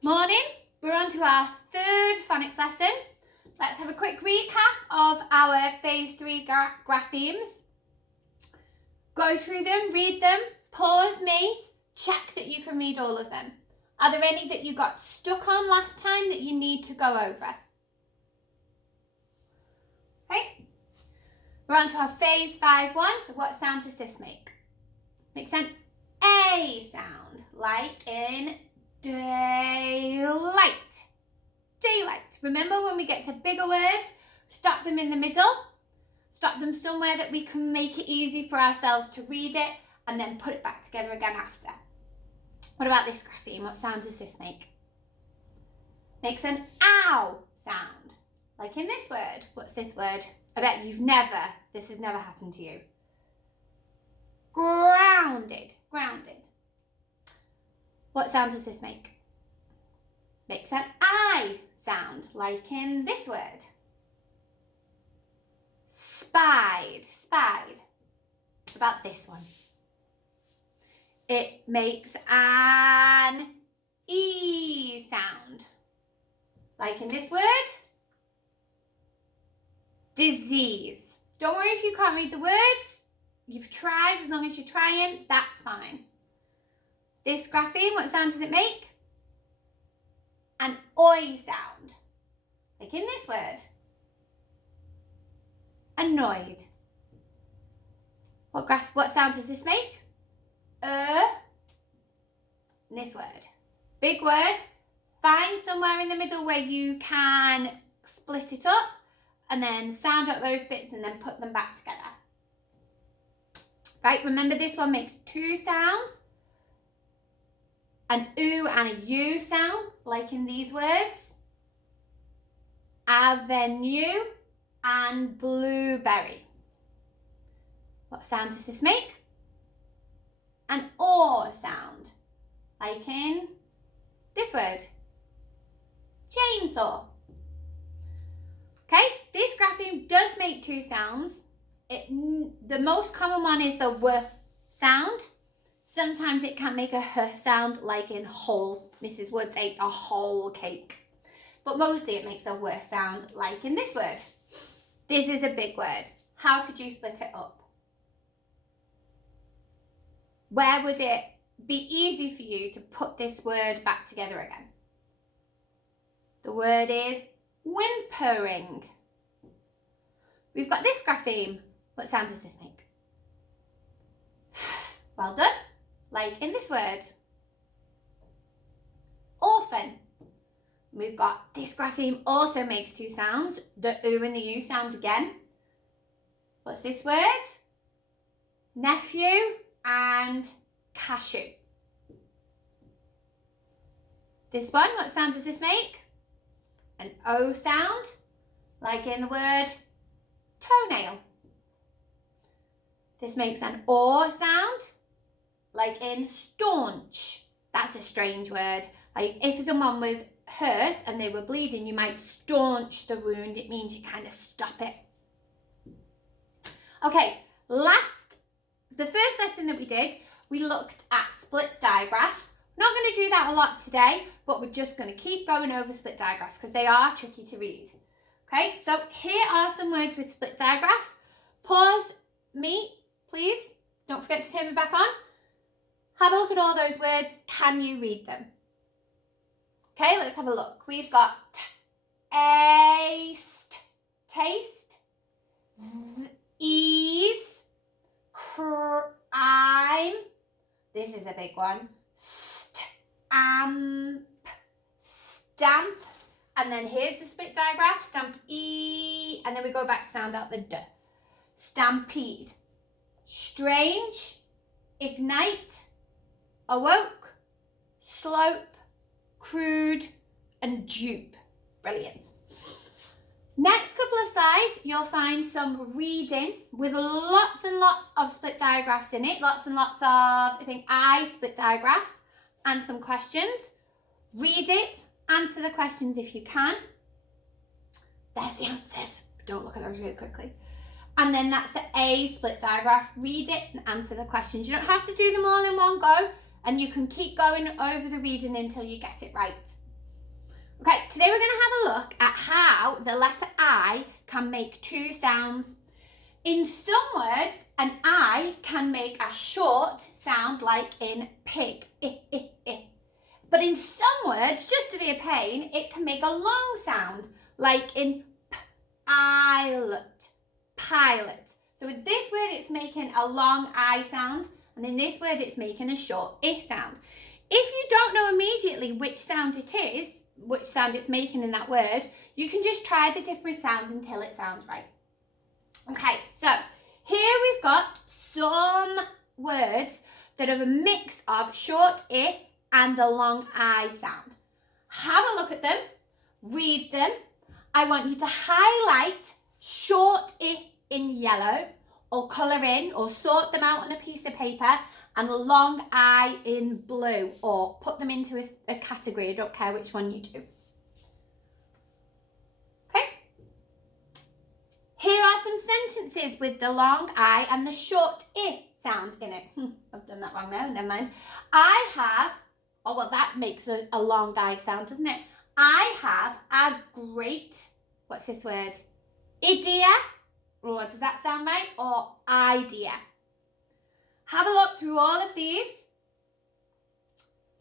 Morning, we're on to our third phonics lesson. Let's have a quick recap of our phase 3 graphemes. Go through them, read them, pause me, check that you can read all of them. Are there any that you got stuck on last time that you need to go over? Okay, we're on to our phase 5 one. So what sound does this make? Makes an A sound, like in daylight. Daylight. Remember, when we get to bigger words, stop them in the middle. Stop them somewhere that we can make it easy for ourselves to read it and then put it back together again after. What about this grapheme? What sound does this make? Makes an ow sound. Like in this word. What's this word? I bet this has never happened to you. Grounded. Grounded. What sound does this make? Makes an I sound, like in this word. Spied. Spied. What about this one? It makes an E sound, like in this word. Disease. Don't worry if you can't read the words. You've tried. As long as you're trying, that's fine. This grapheme, what sound does it make? An oi sound, like in this word. Annoyed. What sound does this make? In this word. Big word. Find somewhere in the middle where you can split it up and then sound out those bits and then put them back together. Right, remember this one makes two sounds. An oo and a u sound, like in these words. Avenue and blueberry. What sound does this make? An or sound, like in this word. Chainsaw. Okay, this grapheme does make two sounds. The most common one is the w sound. Sometimes it can make a h sound, like in whole. Mrs. Woods ate a whole cake. But mostly it makes a w sound, like in this word. This is a big word. How could you split it up? Where would it be easy for you to put this word back together again? The word is whimpering. We've got this grapheme. What sound does this make? Well done. Like in this word. Orphan. We've got this grapheme also makes two sounds. The oo and the u sound again. What's this word? Nephew and cashew. This one, what sound does this make? An O sound, like in the word toenail. This makes an or sound, like in staunch. That's a strange word. Like if someone was hurt and they were bleeding, you might staunch the wound. It means you kind of stop it. Okay, the first lesson that we did, we looked at split digraphs. We're not going to do that a lot today, but we're just going to keep going over split digraphs because they are tricky to read. Okay, so here are some words with split digraphs. Pause me, please. Don't forget to turn me back on. Have a look at all those words. Can you read them? Okay, let's have a look. We've got taste, ease, crime. This is a big one. Stamp. And then here's the split digraph. Stamp E. And then we go back to sound out the D. Stampede. Strange. Ignite. Awoke. Slope. Crude. And dupe. Brilliant. Next couple of slides, you'll find some reading with lots and lots of split digraphs in it. Lots and lots of, I think, split digraphs and some questions. Read it, answer the questions if you can. There's the answers. Don't look at those really quickly. And then that's the A split digraph. Read it and answer the questions. You don't have to do them all in one go, and you can keep going over the reading until you get it right. Okay, today we're going to have a look at how the letter I can make two sounds. In some words, an I can make a short sound like in pig. But in some words, just to be a pain, it can make a long sound like in pilot. Pilot. So with this word, it's making a long I sound, and in this word, it's making a short I sound. If you don't know immediately which sound it is, which sound it's making in that word, you can just try the different sounds until it sounds right. Okay, so here we've got some words that are a mix of short I and the long I sound. Have a look at them, read them. I want you to highlight short I in yellow, or colour in, or sort them out on a piece of paper, and long I in blue, or put them into a category. I don't care which one you do. Okay. Here are some sentences with the long I and the short I sound in it. I've done that wrong now, never mind. I have, oh well, that makes a long I sound, doesn't it? I have a great, what's this word? Idea. Or does that sound right? Or idea. Have a look through all of these.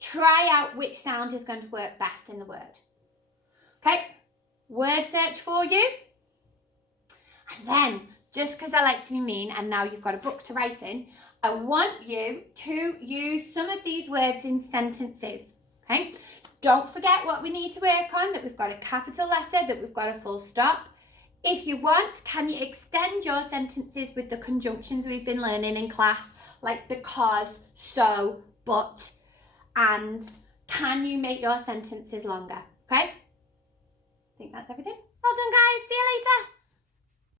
Try out which sound is going to work best in the word. Okay, word search for you. And then, just because I like to be mean and now you've got a book to write in, I want you to use some of these words in sentences. Okay, don't forget what we need to work on, that we've got a capital letter, that we've got a full stop. If you want, can you extend your sentences with the conjunctions we've been learning in class, like because, so, but, and can you make your sentences longer? Okay? I think that's everything. Well done, guys. See you later.